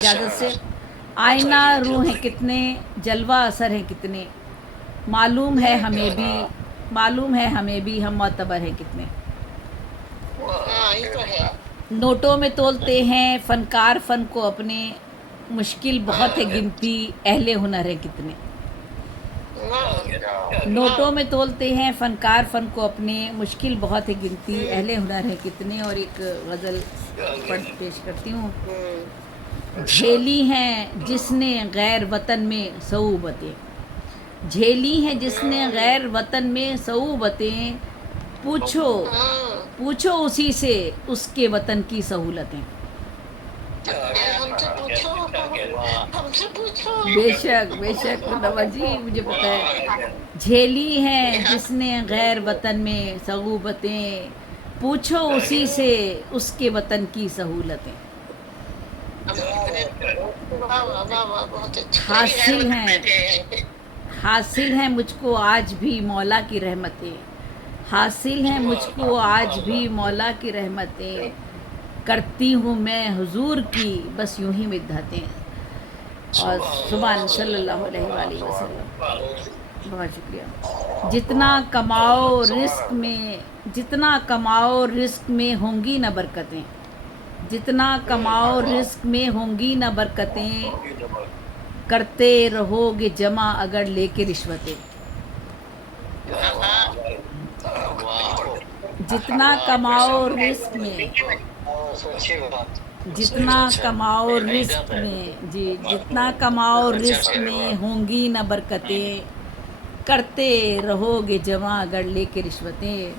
इजाज़त से आईना रूह हैं कितने, जलवा असर हैं कितने, मालूम है हमें भी हम मोतबर हैं कितने। ये तो है। नोटों में तोलते हैं फनकार फ़न को अपने, मुश्किल बहुत है गिनती अहले हुनर है कितने। नोटों में तोलते हैं फनकार फ़न को अपने, मुश्किल बहुत है गिनती अहले हुनर है कितने। और एक गज़ल पढ़ पेश करती हूँ। झेली हैं जिसने गैर वतन में सऊबतें, झेली हैं जिसने गैर वतन में सऊबतें, पूछो उसी से उसके वतन की सहूलतें। हमसे पूछो। बेशक नवाजी, मुझे पता है। झेली हैं जिसने गैर वतन में सऊबतें, पूछो उसी से उसके वतन की सहूलतें। हासिल हैं मुझको आज भी मौला की रहमतें, हासिल हैं मुझको आज भी मौला की रहमतें, करती हूँ मैं हुजूर की बस यूं ही मिद्दतें। और सुभान सल्लल्लाहु अलैहि वसल्लम। बहुत शुक्रिया। जितना कमाओ रिस्क में होंगी न बरकतें, जितना कमाओ रिस्क में होंगी न बरकतें, करते रहोगे जमा अगर लेके रिश्वतें। जितना कमाओ रिस्क में, जितना कमाओ रिस्क में, जी जितना कमाओ रिस्क में होंगी न बरकतें, करते रहोगे जमा अगर लेके रिश्वतें।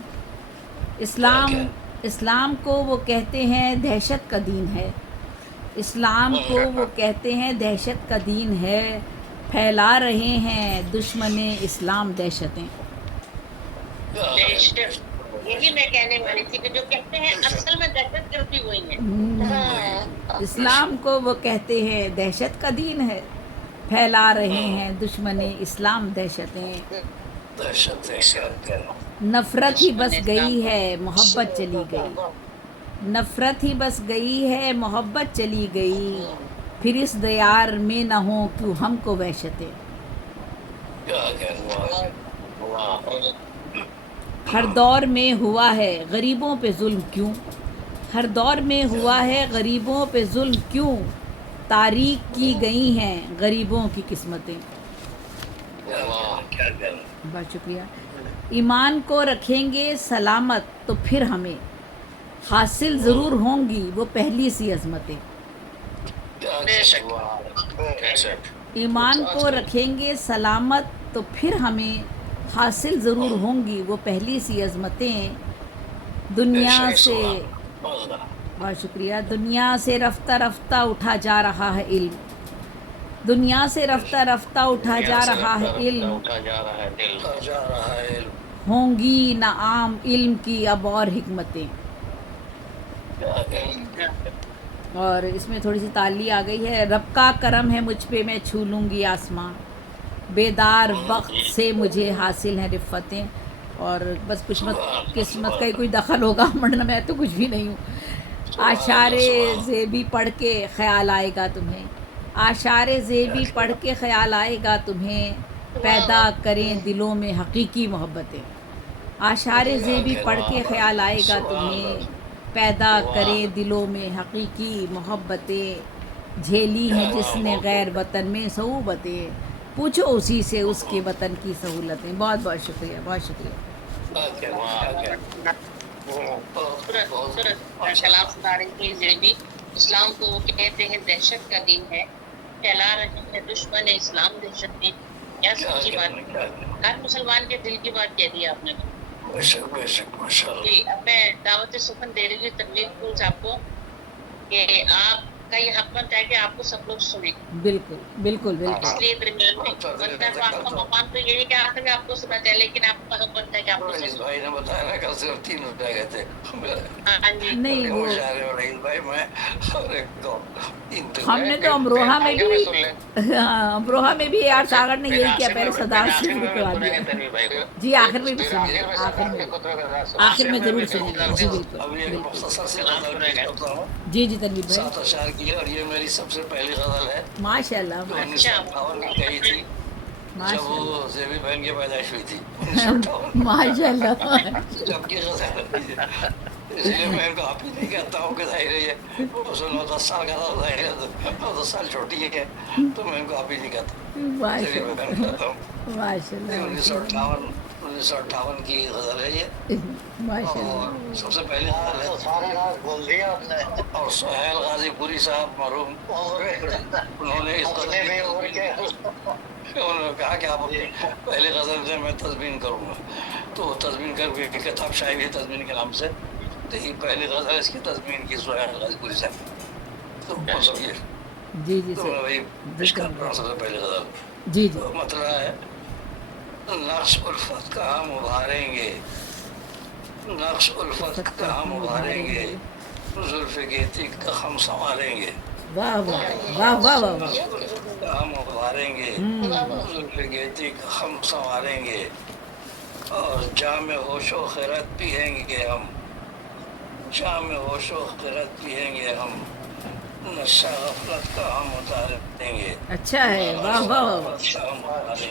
इस्लाम को वो कहते हैं दहशत का दीन है, इस्लाम को वो कहते हैं दहशत का दीन है, फैला रहे हैं दुश्मने इस्लाम दहशतें। यही मैं कहने वाली थी कि जो कहते हैं असल में दहशत गर्दी वही है। इस्लाम को वो कहते हैं दहशत का दीन है, फैला रहे हैं दुश्मने इस्लाम दहशतें। नफ़रत ही बस गई है मोहब्बत चली गई, नफ़रत ही बस गई है मोहब्बत चली गई, फिर इस दयार में न हो क्यों हमको वहशतें। हर दौर में हुआ है गरीबों पे जुल्म क्यों, हर दौर में हुआ है गरीबों पे जुल्म क्यों, तारीक की गई हैं गरीबों की किस्मतें। बहुत शुक्रिया। ईमान को रखेंगे सलामत तो फिर हमें हासिल ज़रूर होंगी वो पहली सी अज़मतें। ईमान को रखेंगे सलामत तो फिर हमें हासिल ज़रूर होंगी वो पहली सी अज़मतें। दुनिया से, बहुत शुक्रिया, दुनिया से रफ्ता रफ्ता उठा जा रहा है इल्म, दुनिया से रफ्ता रफ्ता उठा जा रहा है इल्म, होंगी ना आम इल्म की अब और हिकमतें। और इसमें थोड़ी सी ताली आ गई है। रब का करम है मुझ पे मैं छू लूँगी आसमां, बेदार वक्त से मुझे हासिल हैं रिफ़तें। और बस किस्मत का ही कोई दखल होगा, वरना मैं तो कुछ भी नहीं हूँ। आशारे ज़ेबी पढ़ के ख़याल आएगा तुम्हें, आशारे ज़ेबी पढ़ के ख़याल आएगा तुम्हें, पैदा करें दिलों में हकीकी मोहब्बतें। आशारे ज़ेबी पढ़ के ख़याल आएगा तुम्हें, पैदा करें दिलों में हकीकी मोहब्बतें। झेली हैं जिसने गैर वतन में सऊबतें, पूछो उसी से उसके वतन की सहूलतें। बहुत बहुत शुक्रिया, बहुत शुक्रिया। कलाम सुना रही थी ज़ेबी। इस्लाम को वो कहते हैं दहशत का दीन है, फैला रहे हैं दुश्मन इस्लाम दहशतें। क्या सच्ची बात, हर मुसलमान के दिल की बात कह दी आपने। जी, अब मैं दावत सुखन दे रही हूँ तनवीर फूल आपको कि आपका ये हक बनता है कि आपको सब लोग सुने। बिल्कुल बिल्कुल बिल्कुल। इसलिए दरमियान में बनता तो आपका मकाम तो यही कि आखिर में आपको सुना जाए, लेकिन आपका हक बनता है कि आपको सुने। भाई ने बताया ना कल सिर्फ 3 रुपए गए थे। नहीं वो भाई मैं और एक दो 3 ہم نے تو امروہہ میں بھی ہاں امروہہ میں بھی یار ساگر نے یہی کیا پہلے صدارت سے شروع کروا دیا جی آخر میں بھی سنیں گے آخر میں ضرور سنیں گے جی بالکل ابھی ایک مختصر سی غزل پیش کرتا ہوں جی جی تنویر بھائی 7 اشعار کی ہے اور یہ میری سب سے پہلی غزل ہے ماشاء اللہ جو 1958 میں کہی تھی جب ماشاء وہ زیبی بہن کی پیدائش ہوئی تھی اللہ ماشاء اللہ جب کی غزل اس لیے میں ان کو آپ ہی نہیں کہتا ہوں کہ ظاہر ہے یہ 9-10 سال کا تھا ظاہر ہے 9-10 سال چھوٹی ہے تو میں ان کو آپ ہی نہیں کہتا ماشاء زیبی بہن کہتا ہوں ماشاء اللہ 1958 کی غزل ہے یہ ماشاء اور اللہ سب سے پہلی غزل ہے سارے راز بول دیا آپ نے اور سہیل غازی پوری صاحب مرحوم انہوں نے اس غزل اپنے کی میں اور کیا انہوں نے کہا کہ آپ اپنی پہلی غزل سے میں تضمین کروں گا تو وہ تضمین کر کے کتاب شائع ہوئی تضمین کے نام سے تو یہ پہلی غزل اس کی تضمین کی سہیل غازی پوری صاحب تو وہ سب یہ جی جی تو میں وہی پیش کر سر رہا ہوں سب سے پہلی غزل جی جی تو مطلب ہے نقش الفت کا ہم ابھاریں گے نقش الفت کا ہم ابھاریں گے زلف گیتی کا ہم سنواریں گے واہ واہ واہ واہ واہ واہ نقش الفت کا ہم ابھاریں گے زلف گیتی کا ہم سنواریں گے اور جام ہوش و خیرت پیئیں گے ہم جام ہوش و خیرت پیئیں گے ہم نشہ غفلت کا ہم اتاریں گے اچھا ہے واہ واہ واہ غفلت کا ہم اتاریں